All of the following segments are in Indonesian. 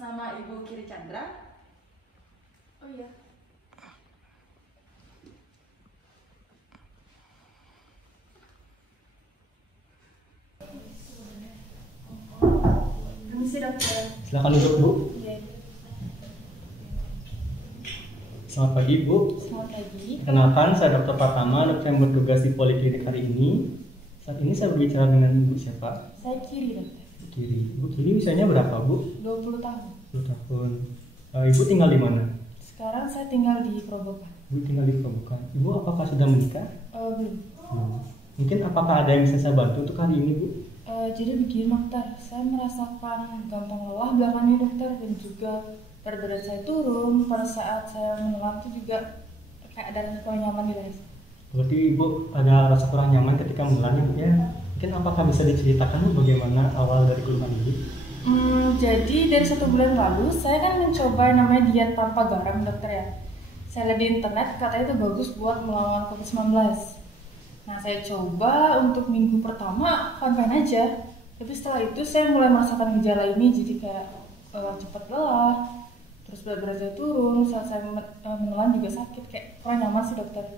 nama Ibu Kiri Chandra. Oh iya. Permisi dokter. Silakan duduk Bu. Iya. Selamat pagi Bu. Selamat pagi. Kenalkan, saya Dr. Pratama, dokter yang bertugas di Poliklinik hari ini. Saat ini saya berbicara dengan Ibu siapa? Saya Kiri dokter. Kiri. Ibu Kiri usianya berapa Bu? 20 tahun. 20 tahun. Ibu tinggal di mana? Sekarang saya tinggal di Kerobokan. Ibu tinggal di Kerobokan. Ibu apakah sudah menikah? Belum. Mungkin apakah ada yang bisa saya bantu untuk hari ini Bu? Jadi begini dokter, saya merasakan gampang lelah belakangan ini dokter, dan juga berat badan saya turun. Pada saat saya menelan itu juga kayak ada rasa kurang nyaman di leher. Berarti Ibu ada rasa kurang nyaman ketika menelan Ibu ya? Mungkin apakah bisa diceritakan Bu bagaimana awal dari keluhan Ibu? Jadi dari 1 bulan lalu saya kan mencoba yang namanya diet tanpa garam dokter ya. Saya lihat di internet katanya itu bagus buat melawan COVID-19. Nah saya coba untuk minggu pertama fine-fine aja. Tapi setelah itu saya mulai merasakan gejala ini, jadi kayak cepat lelah, terus berat badan saya turun, saat saya menelan juga sakit, kayak kurang nyaman sih dokter.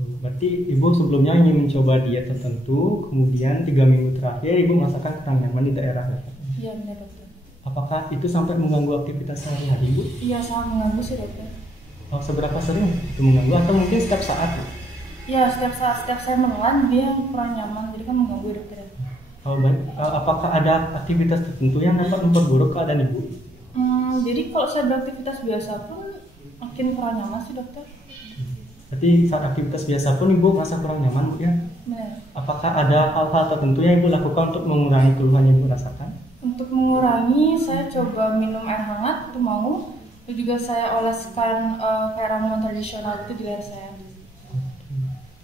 Berarti Ibu sebelumnya ingin mencoba diet tertentu, kemudian 3 minggu terakhir Ibu merasakan kurang nyaman di daerah leher. Iya benar dokter. Apakah itu sampai mengganggu aktivitas sehari-hari Ibu? Iya sangat mengganggu sih dokter. Seberapa sering itu mengganggu atau mungkin setiap saat Bu? Iya setiap saya menelan dia kurang nyaman, jadi kan mengganggu dokter. Apakah ada aktivitas tertentu yang dapat memperburuk keadaan Ibu? Jadi kalau saya beraktivitas biasa pun makin kurang nyaman sih dokter. Berarti saat aktivitas biasa pun Ibu merasa kurang nyaman Bu ya? Benar. Apakah ada hal-hal tertentu yang Ibu lakukan untuk mengurangi keluhan yang Ibu rasakan? Untuk mengurangi, saya coba minum air hangat, itu mau. Itu juga saya oleskan kayak ramuan tradisional itu di leher saya.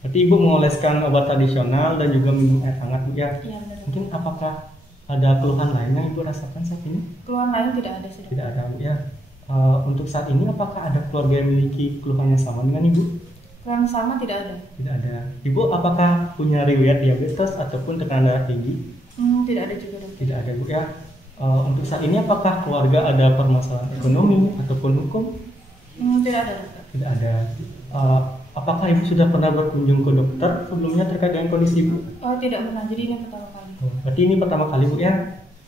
Berarti Ibu mengoleskan obat tradisional dan juga minum air hangat Bu ya? Iya benar. Mungkin apakah ada keluhan lain yang Ibu rasakan saat ini? Keluhan lain tidak ada sih dokter. Tidak ada Bu ya. Untuk saat ini apakah ada keluarga yang memiliki keluhan yang sama dengan Ibu? Keluhan sama tidak ada. Tidak ada. Ibu apakah punya riwayat diabetes ataupun tekanan darah tinggi? Tidak ada juga dokter. Tidak ada Bu ya. Untuk saat ini apakah keluarga ada permasalahan ekonomi ataupun hukum? Tidak ada dokter. Tidak ada. Apakah Ibu sudah pernah berkunjung ke dokter sebelumnya terkait dengan kondisi Ibu? Tidak pernah, jadi ini pertama kali. Berarti ini pertama kali Bu ya.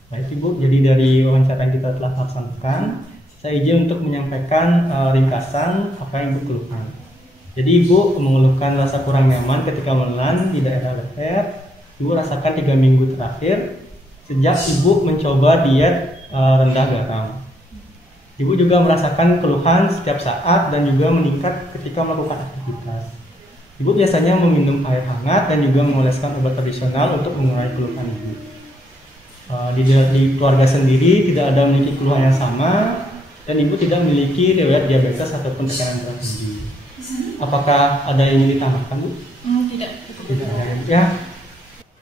Baik Ibu, jadi dari wawancara yang kita telah laksanakan, saya izin untuk menyampaikan ringkasan apa yang Ibu keluhkan. Jadi Ibu mengeluhkan rasa kurang nyaman ketika menelan di daerah leher. Ibu rasakan 3 minggu terakhir sejak Ibu mencoba diet rendah garam. Ibu juga merasakan keluhan setiap saat dan juga meningkat ketika melakukan aktivitas. Ibu biasanya meminum air hangat dan juga mengoleskan obat tradisional untuk mengurangi keluhan Ibu. Di keluarga sendiri tidak ada memiliki keluhan yang sama dan Ibu tidak memiliki riwayat diabetes ataupun tekanan darah tinggi. Apakah ada yang ingin ditambahkan Bu? Tidak. Tidak ada ya.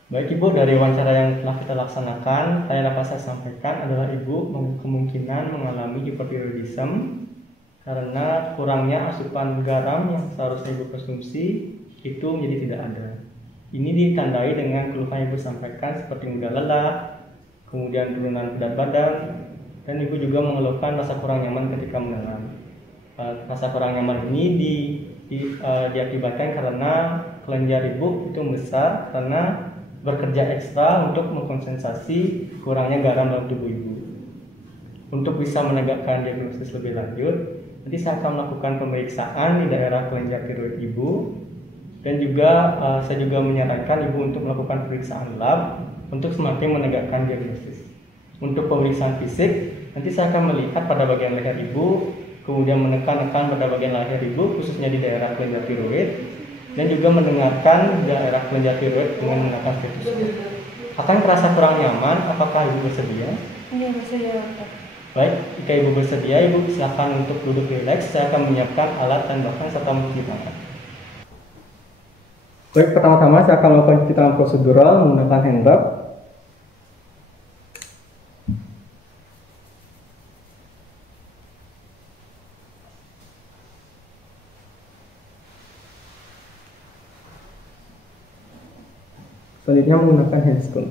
Baik Ibu, dari wawancara yang telah kita laksanakan, yang dapat saya sampaikan adalah Ibu kemungkinan mengalami hipertiroidisme karena kurangnya asupan garam yang seharusnya Ibu konsumsi itu menjadi tidak ada. Ini ditandai dengan keluhan Ibu sampaikan seperti mudah lelah, kemudian penurunan berat badan, dan Ibu juga mengeluhkan rasa kurang nyaman ketika menelan. Rasa kurang nyaman ini diakibatkan karena kelenjar Ibu itu besar karena bekerja ekstra untuk mengkompensasi kurangnya garam dalam tubuh Ibu. Untuk bisa menegakkan diagnosis lebih lanjut, nanti saya akan melakukan pemeriksaan di daerah kelenjar tiroid Ibu, dan juga saya juga menyarankan Ibu untuk melakukan pemeriksaan lab untuk semakin menegakkan diagnosis. Untuk pemeriksaan fisik, nanti saya akan melihat pada bagian leher Ibu, kemudian menekan-nekan pada bagian leher Ibu, khususnya di daerah kelenjar tiroid, dan juga mendengarkan daerah kelenjar tiroid dengan menggunakan stetoskop. Akan terasa kurang nyaman, apakah Ibu bersedia? Iya bersedia. Baik, jika Ibu bersedia, Ibu silakan untuk duduk rileks. Saya akan menyiapkan alat dan bahan serta mencuci tangan. Baik, pertama-tama saya akan melakukan cuci tangan prosedural menggunakan hand rub. Selanjutnya menggunakan handscoon.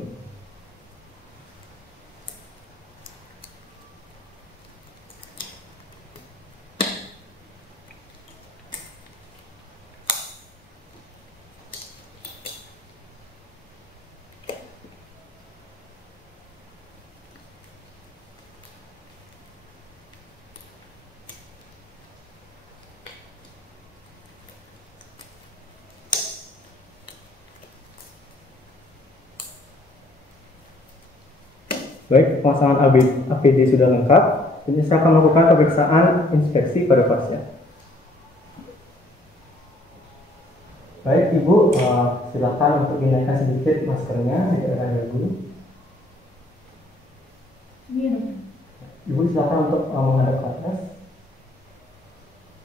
Baik, pemasangan APD sudah lengkap. Jadi saya akan melakukan pemeriksaan inspeksi pada pasien. Baik, Ibu, silakan untuk dinaikkan sedikit maskernya di daerah dagu. Iya. Ibu silakan untuk menghadap ke atas.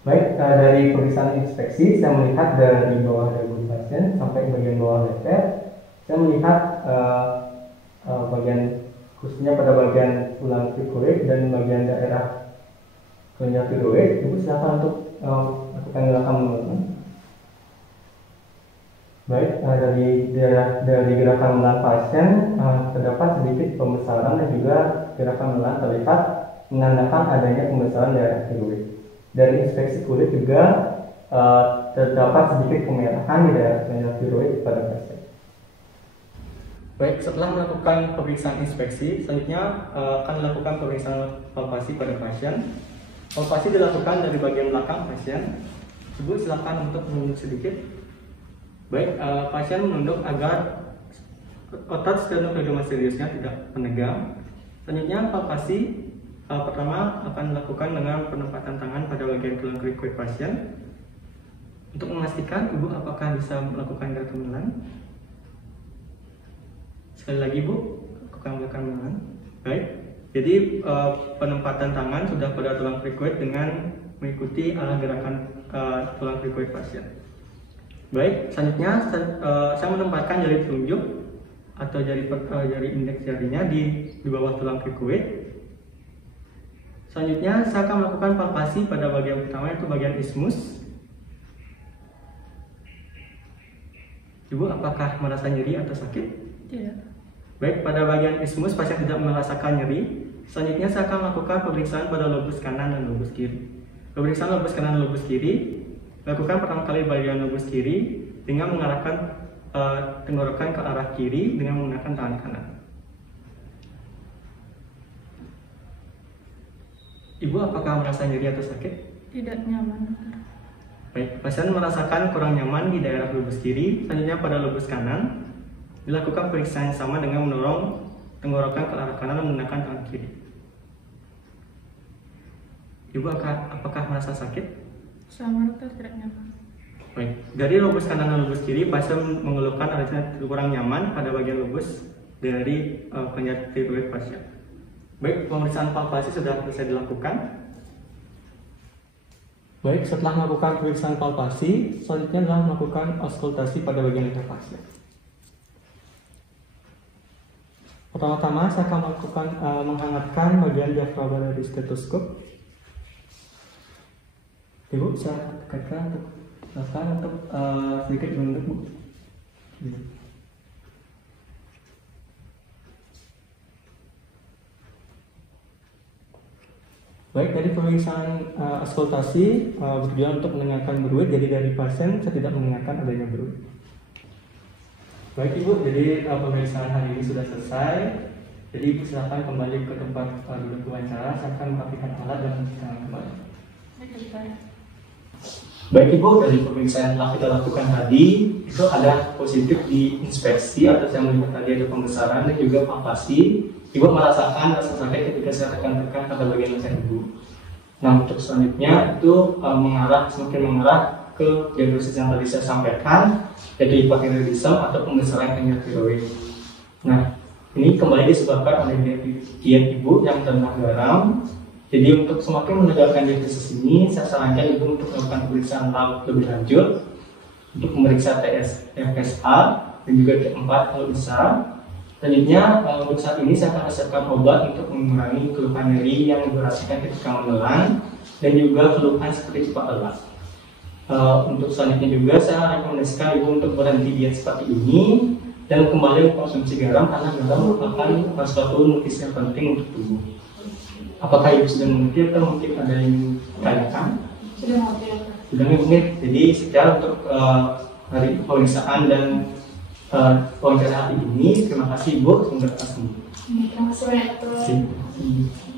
Baik, dari pemeriksaan inspeksi saya melihat dari bawah dagu pasien sampai bagian bawah leher. Saya melihat bagian khususnya pada bagian tulang krikoid dan bagian daerah kelenjar tiroid. Ibu silakan untuk lakukan gerakan menelan. Baik, dari gerakan menelan pasien terdapat sedikit pembesaran dan juga gerakan menelan terlihat menandakan adanya pembesaran daerah tiroid. Dari inspeksi kulit juga terdapat sedikit kemerahan di daerah kelenjar tiroid pada pasien. Baik, setelah melakukan pemeriksaan inspeksi, selanjutnya akan dilakukan pemeriksaan palpasi pada pasien. Palpasi dilakukan dari bagian belakang pasien. Ibu silakan untuk menunduk sedikit. Baik, pasien menunduk agar otot sternocleidomastoideusnya tidak menegang. Selanjutnya palpasi pertama akan dilakukan dengan penempatan tangan pada bagian tulang krikoid pasien untuk memastikan Ibu apakah bisa melakukan gerakan menelan. Sekali lagi Ibu, lakukan gerakan menelan. Baik, jadi penempatan tangan sudah pada tulang krikoid dengan mengikuti arah gerakan tulang krikoid pasien. Baik, selanjutnya saya menempatkan jari telunjuk atau jari indeks jarinya di bawah tulang krikoid. Selanjutnya saya akan melakukan palpasi pada bagian pertama, yaitu bagian ismus. Ibu apakah merasa nyeri atau sakit? Tidak. Baik, pada bagian ismus pasien tidak merasakan nyeri. Selanjutnya saya akan melakukan pemeriksaan pada lobus kanan dan lobus kiri. Pemeriksaan lobus kanan dan lobus kiri lakukan pertama kali bagian lobus kiri dengan mengarahkan tenggorokan ke arah kiri dengan menggunakan tangan kanan. Ibu apakah merasa nyeri atau sakit? Tidak nyaman. Baik, pasien merasakan kurang nyaman di daerah lobus kiri. Selanjutnya pada lobus kanan dilakukan pemeriksaan yang sama dengan mendorong tenggorokan ke arah kanan menggunakan tangan kiri. Ibu apakah merasa sakit? Sama dokter, tidak nyaman. Baik, dari lobus kanan dan lobus kiri pasien mengeluhkan adanya kurang nyaman pada bagian lobus dari kelenjar tiroid pasien. Baik, pemeriksaan palpasi sudah selesai dilakukan. Baik, setelah melakukan pemeriksaan palpasi, selanjutnya adalah melakukan auskultasi pada bagian leher pasien. Pertama-tama saya akan melakukan menghangatkan bagian diafragma dari stetoskop. Ibu, saya tekankan untuk sedikit menunduk, Bu. Baik, dari pemeriksaan auskultasi bertujuan untuk mendengarkan beruit. Jadi dari pasien saya tidak mendengarkan adanya beruit. Baik Ibu, jadi pemeriksaan hari ini sudah selesai. Jadi Ibu silakan kembali ke tempat duduk wawancara. Saya akan merapikan alat dan mencuci kembali. Baik Ibu, dari pemeriksaan yang telah kita lakukan tadi itu ada positif di inspeksi atau saya melihat tadi ada pembesaran dan juga palpasi. Ibu merasakan rasa sakit ketika saya tekan-tekan pada bagian leher Ibu. Nah, untuk selanjutnya itu semakin mengarah ke diagnosis yang tadi saya sampaikan, yaitu hipotiroidisme atau pembesaran kelenjar tiroid. Nah, ini kembali disebabkan oleh diet Ibu yang rendah garam. Jadi untuk semakin menegakkan diagnosis ini, saya sarankan Ibu untuk melakukan pemeriksaan lab lebih lanjut untuk memeriksa TSFSA dan juga T4 kalau bisa. Selanjutnya, untuk saat ini saya akan resepkan obat untuk mengurangi keluhan nyeri yang dirasakan ketika menelan dan juga keluhan seperti cepat lelah. Untuk selanjutnya juga saya rekomendasikan Ibu untuk berhenti diet seperti ini dan kembali mengkonsumsi garam karena garam merupakan suatu nutrisi yang penting untuk tubuh. Apakah Ibu sudah mengerti atau mungkin ada yang ditanyakan? Sudah mengerti. Sudah mengerti. Jadi sekian untuk hari pemeriksaan dan wawancara hari ini. Terima kasih Ibu. Semoga berhasil. Terima kasih banyak.